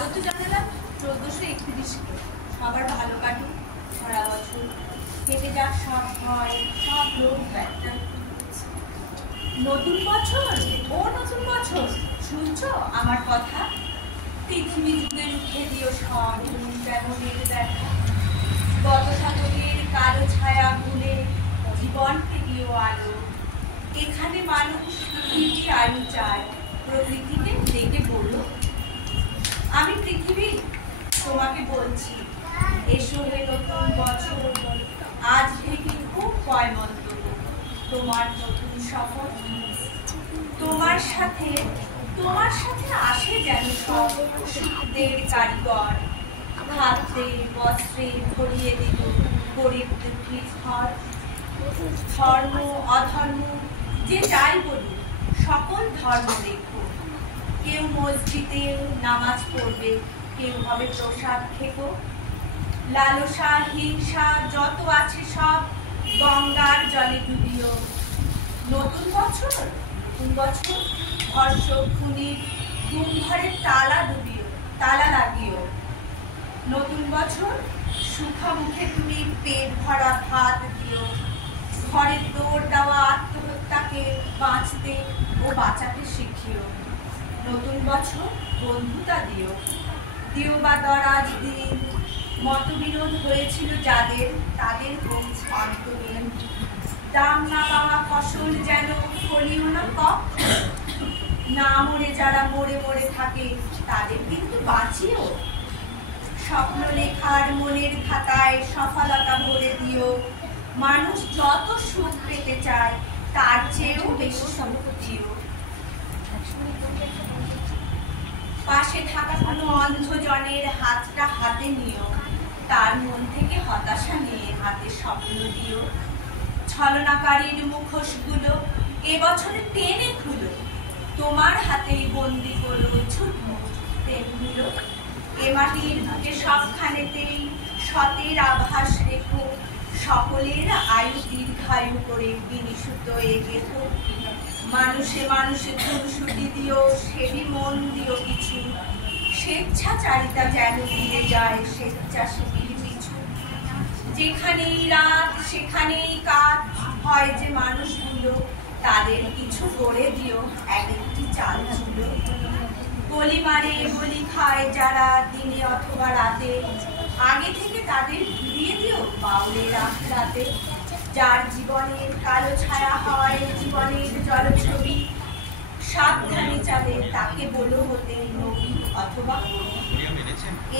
জানালাম 1431 সবার ভালো কাটুক সারা বছর, কেটে যাক সব ভয়, সব রোগ ব্যথা। নতুন বছর, ও নতুন বছর, শুনছো আমার কথা? পৃথিবী যুগে রুখে দিও সব তেমনের দেখা। গত শতকের কালো ছায়া ভুলে জীবনকে দিও আলো। এখানে মানুষ কি আয়ু চায়, প্রকৃতিকে ডেকে বলো। আমি পৃথিবী তোমাকে বলছি, এসো হে নতুন বছর, আজ থেকে খুব পয়মন্ত তোমার নতুন সফর। তোমার সাথে আসে যেন সব সুখদের কারিগর, খাদ্যে বস্ত্রে ভরিয়ে দিল গরিব দুঃখীর ঘর। ধর্ম অধর্ম যে যাই বলুক, সকল ধর্ম দেখো। কেউ মসজিদে নামাজ পড়বে, কেউ হবে প্রসাদ খেকো। লালসা হিংসা যত আছে সব গঙ্গার জলে ডুবিও। নতুন বছর ধর্ষক খুনির ঘুম ঘরের তালা লাগিও। নতুন বছর সুখ মুখে তুমি পেট ভরা ভাত দিও। ঘরের দৌড় দেওয়া আত্মহত্যাকে বাঁচতে ও বাঁচাতে শিখিও। নতুন বছর বন্ধুতা দিও বা দরাজ দিন। মতবিরোধ হয়েছিল যাদের, তাদের হোক অন্তহীন। দাম না পাওয়া ফসল যেন ফলিও না কম। না মরে যারা মরে মরে থাকে, তাদের কিন্তু বাঁচিও। স্বপ্ন লেখার মনের খাতায় সফলতা ভরে দিও। মানুষ যত সুখ পেতে চায়, তার চেয়েও বেশি সুখ দিও। পাশে থাকা কোনো অন্ধজনের হাতটা হাতে নিও। তার মন থেকে হতাশা নিয়ে হাতে স্বপ্ন দিও। ছলনাকারীর মুখোশগুলো এবছরে টেনে খুলো। তোমার হাতেই বন্দি করো ছুটমুখ তেলগুলো। এ মাটির বুকে সবখানেতেই সতের আভাস রেখো। সকলের আয়ু দীর্ঘায়ু করে বিনিশুদ্ধ গেথো। মানুষে মানুষে খুনসুটি দিও, সেবি মন দিও কিছু। স্বেচ্ছাচারিতা যেন ফিরে যায় স্বেচ্ছাসেবীর পিছু। যেখানেই রাত সেখানেই কাজ হয় যে মানুষগুলো, তাদের কিছু করে দিও এক একটি চাল চুলো। গলি মারে গলি খায় যারা দিনে অথবা রাতে, আগে থেকে তাদের ঘুরিয়ে দিও বাউলের রাতে। যার জীবনের কালো ছায়া হয় জীবনের জলছবি, সাবধানে চালে তাকে বলো হতে নবী অথবা কবি।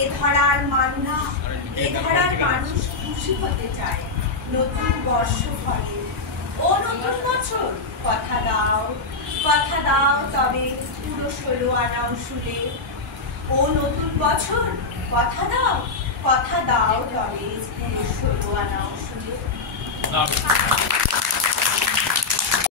এ ধরার মানুষ খুশি হতে চায় নতুন বর্ষ ফলে। ও নতুন বছর কথা দাও তবে পুরো 16 আনা উসুলে। ও নতুন বছর কথা দাও তবে পুরো 16 আনা উসুলে।